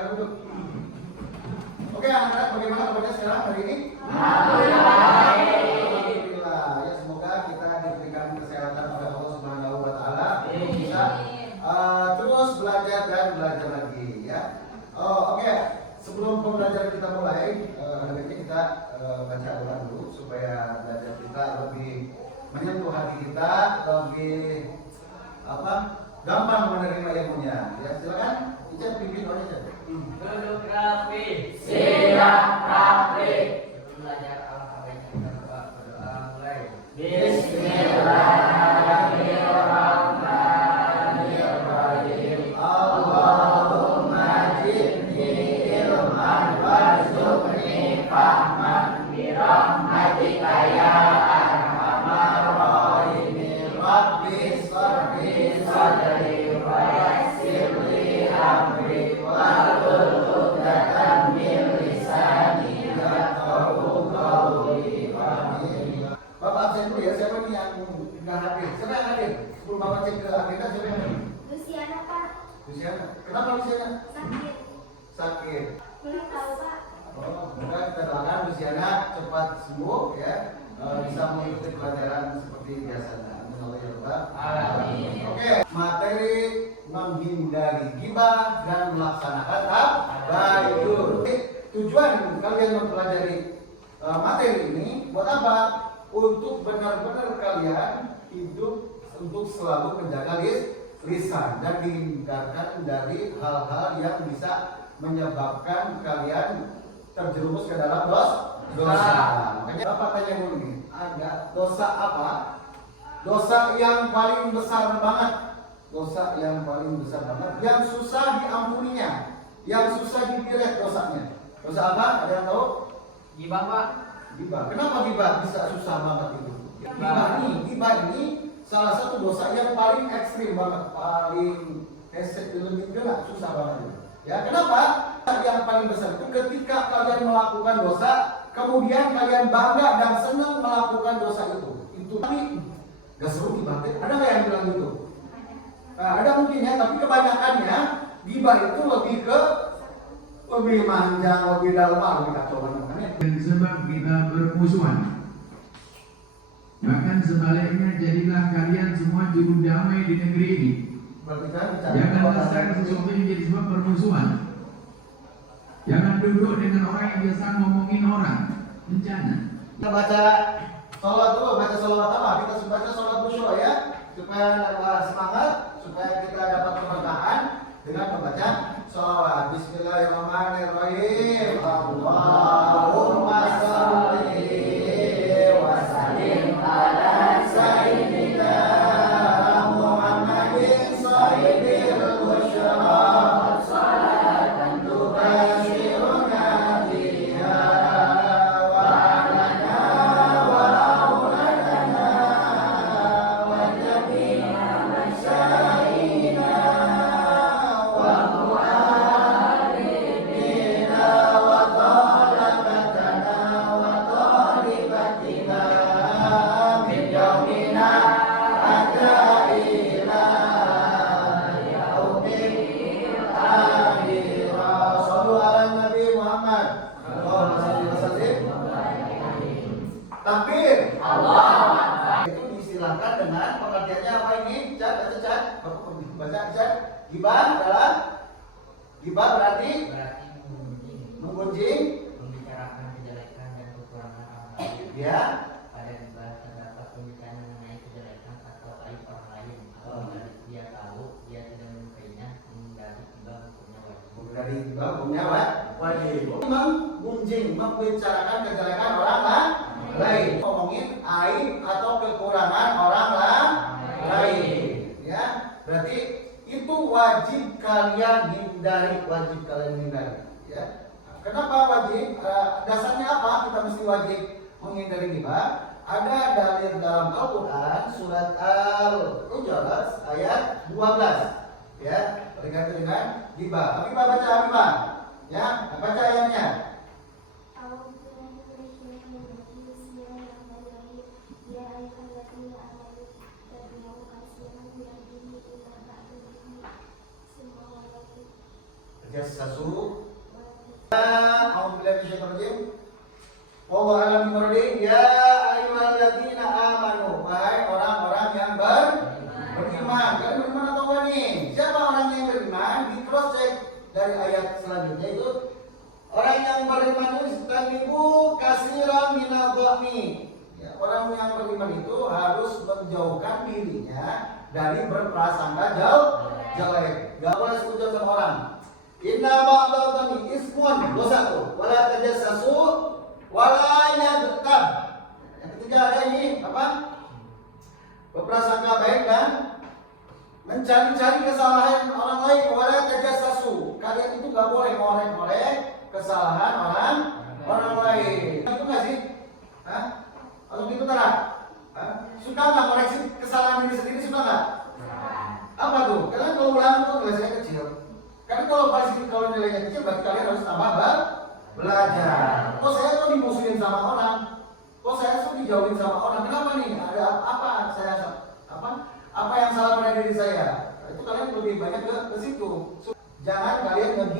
Silakan duduk. Oke, anak-anak, bagaimana kabarnya sekarang hari ini? Alhamdulillah. Ya, semoga kita diberikan kesehatan oleh Allah Subhanahu wa taala. Bisa terus belajar dan belajar lagi ya. Oke. Sebelum pembelajaran kita mulai, baiknya kita baca doa dulu supaya belajar kita lebih menyentuh hati kita, lebih gampang menerima ilmunya. Ya, silakan. Ica pimpin doanya, Ica. Duduk rapi, siap rapi. sebelum belajar alfabet kita berdoa mulai. Bismillahirrahmanirrahim. Allahumma zidni ilman warzuqni fahman birahmatika ya arhamar rahimin. Rabbi shrah sadri wa yassir li amri wahlul 'uqdatam min lisani yafqahu qawli. Amin. Bapak absen dulu ya. Siapa nih yang nggak hadir? Siapa yang hadir? Sebelum Bapak cek ke agenda, siapa yang hadir? Luciana, Pak. Luciana. Kenapa Luciana? Sakit. Sakit. Belum tahu, Pak. Semoga kita doakan Luciana cepat sembuh ya, bisa mengikuti pelajaran seperti biasanya. Amin ya Rabbal alamin. Oke, materi menghindari ghibah dan melaksanakan tabayun. Tujuan kalian mempelajari materi ini buat apa? Untuk benar-benar kalian hidup untuk selalu menjaga lisan dan dihindarkan dari hal-hal yang bisa menyebabkan kalian terjerumus ke dalam dosa. Makanya Bapak tanya dulu nih, ada dosa apa? Dosa yang paling besar banget. Dosa yang paling besar banget, yang susah diampuninya, yang susah dipiret dosanya. Dosa apa? Ada yang tahu? Gibah, Pak. Gibah. Kenapa gibah bisa susah banget itu? Gibah ini salah satu dosa yang paling ekstrim banget, paling hesek lebih berat, susah banget itu. Ya, kenapa? Yang paling besar itu ketika kalian melakukan dosa, kemudian kalian bangga dan senang melakukan dosa itu. Itu tapi gak seru gibah. Ada nggak yang bilang gitu? Nah, ada mungkin ya, tapi kebanyakannya gibah itu lebih manjang, lebih dalam, lebih kacau banget. Dan sebab kita bermusuhan. Bahkan sebaliknya jadilah kalian semua juru damai di negeri ini. Jangan letakkan sesuatu yang jadi sebab permusuhan. Jangan duduk dengan orang yang biasa ngomongin orang. Bencana. Kita baca sholat dulu, baca sholawat apa? Kita baca sholat bersyukur ya, supaya dapat semangat, supaya kita dapat keberkahan dengan membaca sholawat. Bismillahirrahmanirrahim. Allahumma sholli wa sallim ala sayyidina Muhammadin sayyidil busyra salatan tubashiruna biha wa lana wa auladana wa jami'a masyayikhina wa mu'allimina wa talabatana wa talibatina min yaumina hatta ila yaumil akhirah. Shallu ala Nabi Muhammad. Allahumma shalli wa sallim. Takbir. Itu diistilahkan dengan pengertiannya apa ini? Baca Cat. Gibah adalah gibah berarti Berarti menggunjing. membicarakan kejelekan dan kekurangan orang lain. Ya. Pada gibah terdapat pembicaraan mengenai kejelekan atau aib orang lain. Apabila dia tahu dia tidak menyukainya, menghindari gibah hukumnya wajib. Dari gibah punya wajib. Menggunjing, membicarakan kejelekan orang lain. Ngomongin aib atau kekurangan orang lain. Ya. Berarti itu wajib kalian hindari, ya. Kenapa wajib? Dasarnya apa kita mesti wajib menghindari gibah? Ada dalil dalam Al-Quran surat Al-Hujurat ayat 12 ya, berkaitan dengan gibah. Habibah baca Habibah ya, baca ayatnya. tajassasu. A'udzubillahi minasyaitonir rajim. Wallahu a'lam bishawab. Ya ayyuhalladzina amanu, wahai orang-orang yang beriman. Kalian beriman atau enggak nih? Siapa orang yang beriman? Di cross check dari ayat selanjutnya itu. Orang yang beriman itu istanibu katsiran minadh-dhani. Ya, orang yang beriman itu harus menjauhkan dirinya dari berprasangka jelek. Gak boleh sujud sama orang. Inna ba'dadhani ismun, dosa tuh. Wala tajassasu wala yadtab. Yang ketiga ada ini apa? Berprasangka baik dan mencari-cari kesalahan orang lain. Wala tajassasu. Kalian itu gak boleh ngorek-ngorek kesalahan orang lain. Itu nggak sih? Hah? Atau gitu tak? Suka nggak koreksi kesalahan diri sendiri? Suka nggak? Apa tuh? Kalian kalau ulangan tuh nilainya kecil. Karena kalau nilainya kecil berarti kalian harus tambah belajar. Kok saya tuh dimusuhin sama orang? Kok saya tuh dijauhin sama orang? Kenapa nih? Ada apa? Apa yang salah pada diri saya? Itu kalian lebih banyak ke situ. Jangan kalian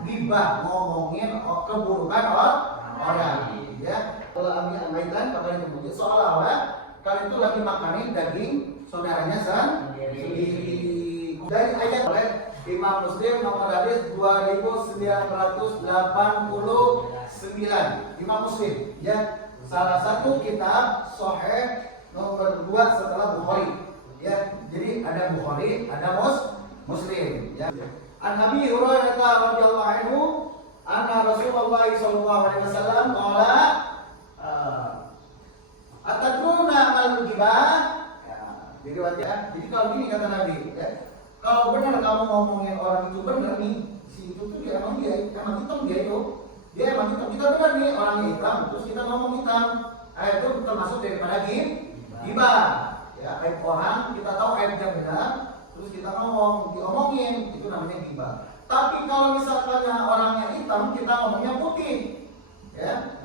gibah ngomongin keburukan orang, ya. Kalau ambil-ambilan kalian kemudian seolah-olah kalian itu lagi makanin daging saudaranya sendiri. Dari ayat oleh Imam Muslim nomor hadis 2989. Imam Muslim, ya, salah satu kitab Sahih nomor 2 setelah Bukhari, ya. Jadi ada Bukhari, ada Muslim, ya. An Abi Hurairah radhiyallahu anhu anna Rasulullah sallallahu alaihi wasallam qala atadruna mal ghibah. Ya, jadi kalau gini kata Nabi, ya. Kalau benar kamu ngomongin orang itu benar nih, si itu tuh emang hitam dia itu. Dia emang hitam. Kita benar nih orang hitam, terus kita ngomong hitam. Itu termasuk daripada ghibah. Ya, aib orang, kita tahu aibnya benar. Terus kita diomongin, itu namanya ghibah. Tapi kalau misalkan orangnya hitam, kita ngomongnya putih, ya,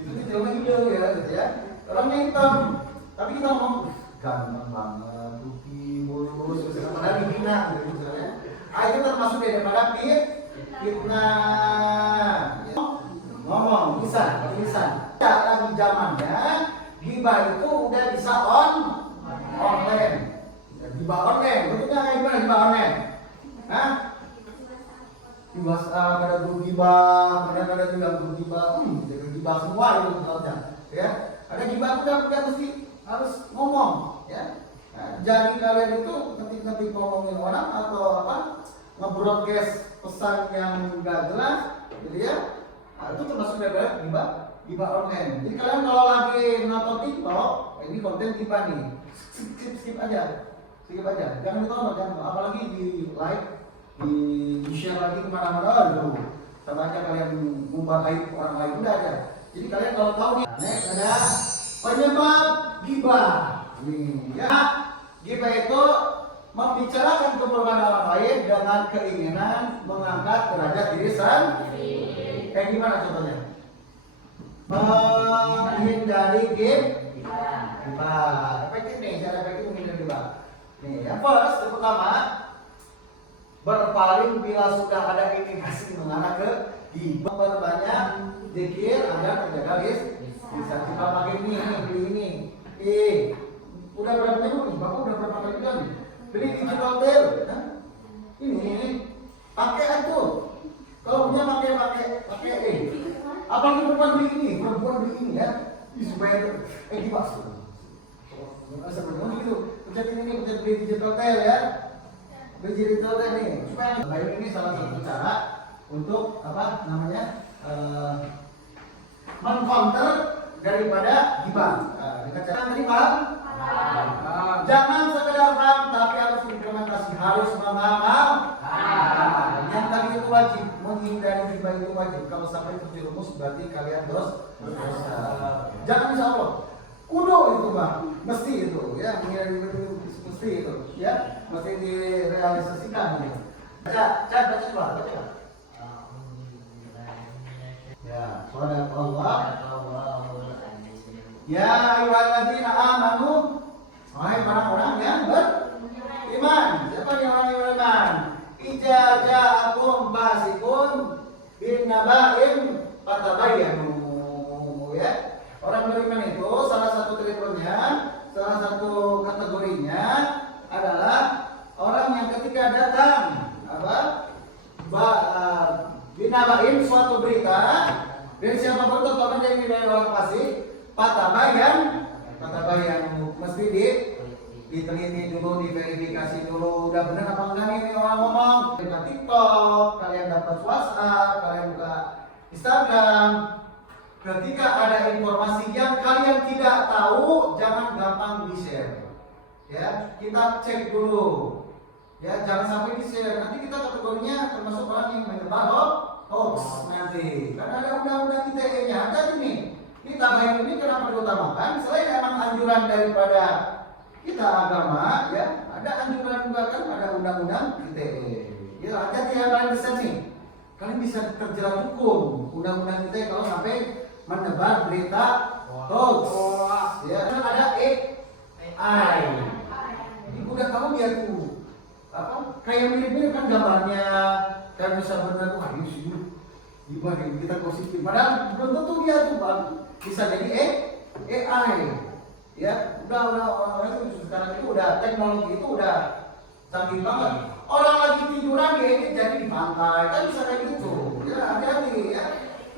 itu tidak hijau ya, gitu ya. Orangnya hitam, tapi kita ngomong ganteng banget, putih, mulus, padahal dihina, gitu misalnya. Itu termasuk daripada fitnah. Ngomong, lisan. Tidak lagi zamannya, ghibah itu udah bisa online. Gibah online, bentuknya kayak gimana gibah online? Hah? Ada grup gibah, ada juga grup gibah, jadi gibah semua itu sebetulnya, ya. Ada gibah itu kan mesti harus ngomong, ya. Nah, jadi kalian itu ketik ngomongin orang atau apa, nge-broadcast pesan yang enggak jelas, gitu ya. Nah, itu termasuk daripada gibah online. Jadi kalian kalau lagi nonton TikTok, ini konten gibah nih, skip aja. Jangan ditonton, apalagi di like, di share lagi kemana-mana, aduh, sama aja kalian ngumbar aib orang lain, udah aja. Jadi kalian kalau tahu nih, next ada penyebab ghibah. Ya, ghibah itu membicarakan keburukan orang lain dengan keinginan mengangkat derajat diri sendiri. Kayak gimana contohnya? Menghindari ghibah. Efektif nih, cara efektif menghindari ghibah. Nih, yang first, yang pertama, berpaling bila sudah ada indikasi mengarah ke ghibah. Berbanyak zikir agar terjaga bisa kita pakai ini, beli ini. Udah berapa minggu nih? Bapak udah berapa kali bilang nih? Beli digital tel, ini pakai itu. Kalau punya pakai. Apalagi perempuan beli ini ya, supaya ghibah. Seperti itu. Pencet beli digital tel ya. Beli digital tel nih. Supaya ini salah satu cara untuk apa namanya? Men-counter daripada ghibah. Dengan cara tadi paham? Jangan sekedar paham, tapi harus implementasi, harus mengamal. Yang tadi itu wajib, menghindari ghibah itu wajib. Kalau sampai terjerumus berarti kalian berdosa. Jangan insya Allah. Kudu itu bang, mesti itu ya, menghindari ghibah itu mesti itu ya, mesti direalisasikan gitu. Baca coba. Ya, saudara Allah. Ya ayyuhalladzina amanu, wahai orang-orang yang beriman. Siapa nih orang yang beriman? Idza ja'akum dinabain suatu berita dari siapapun terutama yang dari orang fasik, patabayan mesti diteliti dulu, diverifikasi dulu, udah benar apa enggak nih ini orang ngomong. Buka TikTok, kalian dapat WhatsApp, kalian buka Instagram. Ketika ada informasi yang kalian tidak tahu, jangan gampang di-share. Ya, kita cek dulu. Ya, jangan sampai di-share. Nanti kita kategorinya termasuk orang yang menyebar hoax nanti. Karena ada undang-undang ITE-nya ada ini. Ini tambahin ini kenapa diutamakan? Selain emang anjuran daripada kita agama, ya, ada anjuran juga kan ada undang-undang ITE. Ya, hati-hati yang kalian bisa nih. Kalian bisa terjerat hukum undang-undang ITE kalau sampai menebar berita hoax. Ya, kan ada AI. Ini udah tahu dia tuh apa? Kayak mirip-mirip kan gambarnya, kan bisa benar tuh ini sih. Gimana kita positif? Padahal belum tentu dia tuh bang bisa jadi AI. Ya, udah orang itu sekarang itu udah teknologi itu udah canggih banget. Orang lagi tiduran dia ini jadi di pantai, kan bisa kayak gitu. Ya, hati-hati ya.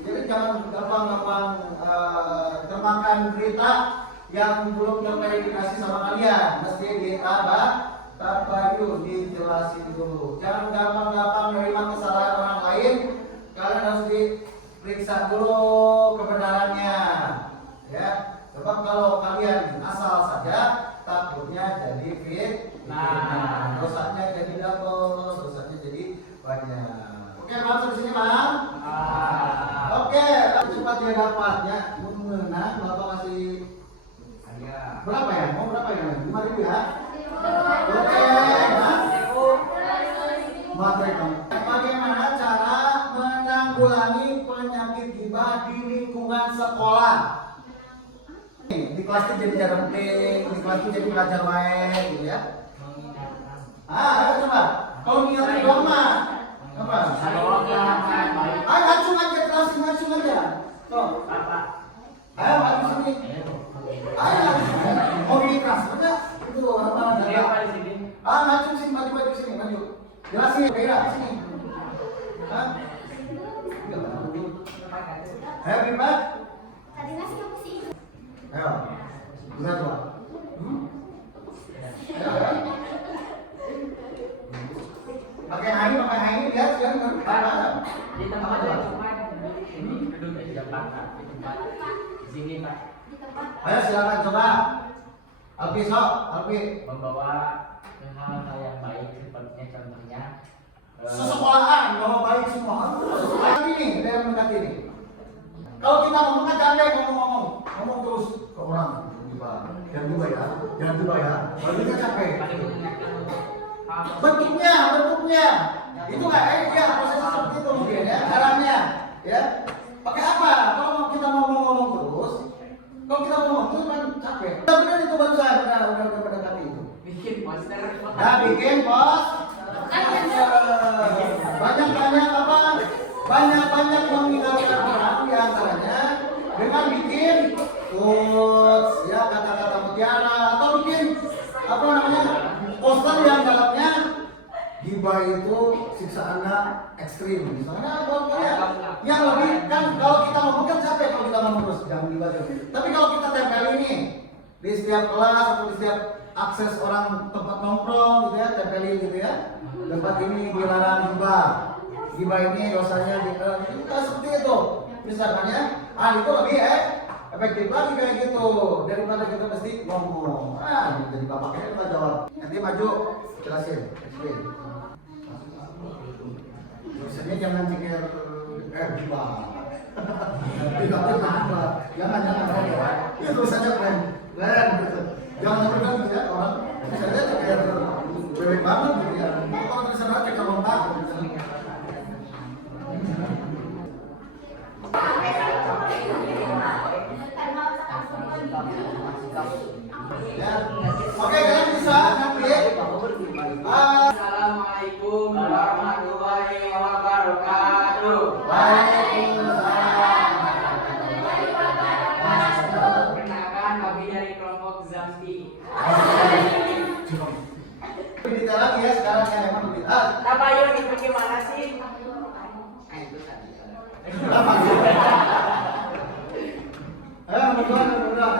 Jadi jangan gampang-gampang termakan berita yang belum terverifikasi sama kalian. Mesti dijelasin dulu. Jangan gampang-gampang menerima kesalahan orang lain. Kalian harus diperiksa dulu kebenarannya. Ya, sebab kalau kalian asal saja takutnya jadi fitnah. Dosanya jadi double, dosanya jadi banyak. Oke, masuk sini, Bang. Oke, cepat dia dapatnya. Menang, Bapak kasih berapa ya? Mau berapa ya? 5.000 ya? Oke, bagaimana cara menanggulangi penyakit gibah di lingkungan sekolah? Di kelas itu jadi jarang penting, di kelas itu jadi belajar baik, gitu ya. Ayo coba. Kalau ngingetin doang mah, apa? Ayo acung aja, kelasin acung aja. Tuh. Ayo acung sini. Ayo. Mau di kelas aja. Itu apa? Acung sini, maju sini, maju. Jelasin, kira sini. Hah? Ayo Bima. Tadi nasi kamu sih itu. Ayo. Bisa coba. Ayo. Pakai hari lihat kan? Di tempat ini duduk di tempat sini Pak. Di tempat. Ayo silakan coba. Alpi sok, Alpi. Membawa hal-hal yang baik sepertinya contohnya Sesekolahan, bawa baik semua. Ini, ada yang mendekati ini. Kalau kita ngomong kan jangan ngomong terus ke orang. Jangan juga ya. Kalau kita capek. Bentuknya. Itu ya proses seperti itu mungkin ya, caranya. Ya. Pakai apa? Kalau kita ngomong terus, kalau kita ngomong terus kan capek. Benar itu barusan, udah mendekati itu. bikin poster. Nah, bikin pos. Banyak apa? Banyak meninggalkan orang di antaranya dengan bikin quotes, ya kata-kata mutiara atau bikin apa namanya poster yang dalamnya gibah itu siksa anak ekstrim misalnya atau yang lebih kan kalau kita ngomong kan capek kalau kita ngomong terus jangan gibah terus. Tapi kalau kita tiap kali ini di setiap kelas atau di setiap akses orang tempat nongkrong gitu ya tempelin gitu ya tempat ini dilarang gibah ini dosanya kita seperti itu misalnya itu lebih efektif lagi kayak gitu daripada kita mesti ngomong jadi bapaknya kita jawab nanti maju jelasin explain biasanya jangan pikir gibah jangan itu saja keren gitu. Jangan sampai kan gitu ya orang misalnya kayak bebek banget gitu ya kalau misalnya kayak lompat ya. Oke kalian bisa nanti Assalamualaikum warahmatullahi wabarakatuh. Waalaikumsalam. Perkenalkan kami dari kelompok Zambi. Berita lagi ya sekarang yang emang berita. Apa yuk Ayo nomor 2, nomor 2.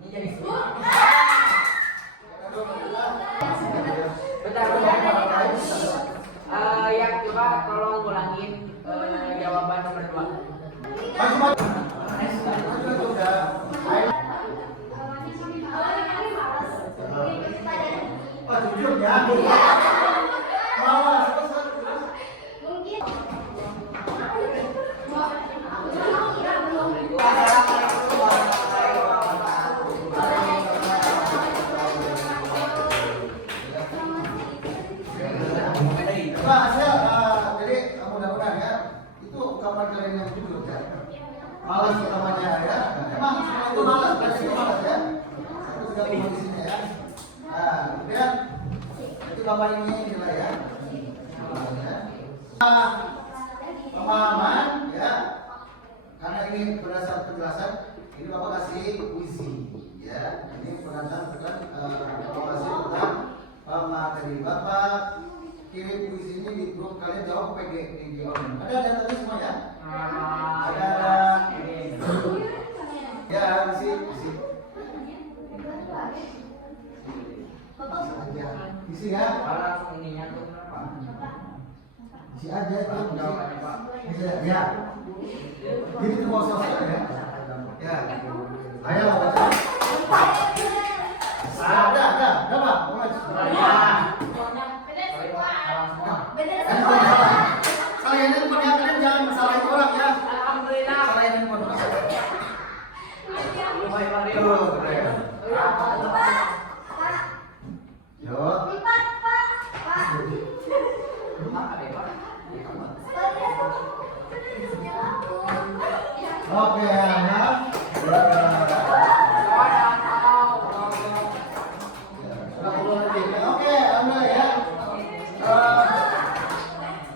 Ini jadi semua. Bentar. Ya coba tolong ulangin jawaban nomor 2. Jujur ya. Malas. Mungkin. Pak Hasil, jadi mudah-mudahan ya, itu ungkapan kalian yang jujur ya. Malas utamanya ya. Emang semua itu malas, berarti itu malas ya. Aku juga di sini ya. Nah, kemudian itu kapan ini nilai ya. Pemahaman ya. Karena ini berdasar penjelasan, ini Bapak kasih puisi ya. Ini berdasar tentang Bapak kasih tentang materi Bapak. Kirim puisi ini di grup, kalian jawab PG di online. Ada tadi semua ya? Ada. Ya, isi. Isi ya. Langsung ininya tuh berapa? Isi aja itu. Jawabannya Pak. Isi ya. Jadi itu mau selesai ya. Ya. Ayo baca. Ada Pak. Kalian yang punya kalian jangan masalahin orang ya. Alhamdulillah. Salahin handphone. Lumayan Mario. Tuh, keren. Yo. Oke, ya. Oke, alhamdulillah ya.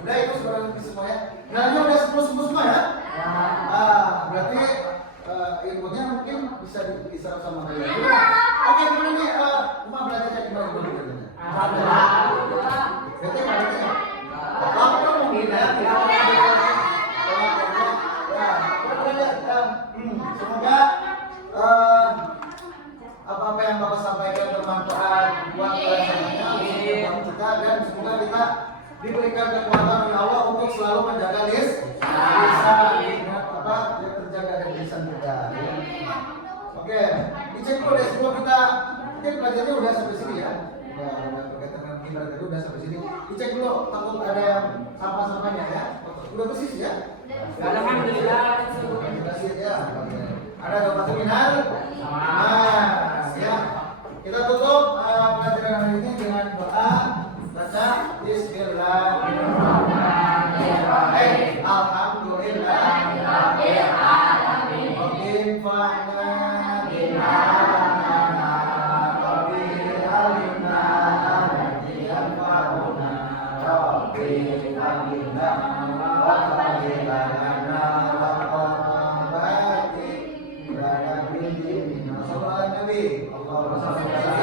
Udah itu sudah semua ya. Nilainya udah 10 semua ya. Berarti ilmunya mungkin bisa sama kalian. Oke, gimana nih? Uma belajar cek gimana dulu katanya. Alhamdulillah. Berarti berarti ya. Apa mungkin ya? Semoga apa-apa yang Bapak sampaikan bermanfaat buat kalian kita, dan semoga kita diberikan kekuatan oleh Allah untuk selalu menjaga lisan apa yang terjaga dari lisan kita. Oke, dicek dulu deh sebelum kita mungkin belajarnya udah sampai sini ya. Udah berkaitan dengan kinerja tadi udah sampai sini. Dicek dulu takut ada yang sampah-sampahnya ya. Udah bersih ya. Alhamdulillah. Bersih ya. Ada doa seminar. Nah, ya. Kita tutup pelajaran hari ini dengan doa. Baca Bismillahirrahmanirrahim. Alhamdulillahirabbil alamin. Infa'na bima rabbil alimna alladzi yanfa'una rabbil alimna wa fadilana wa qarabati wa nabi. Sallallahu alaihi wa sallam.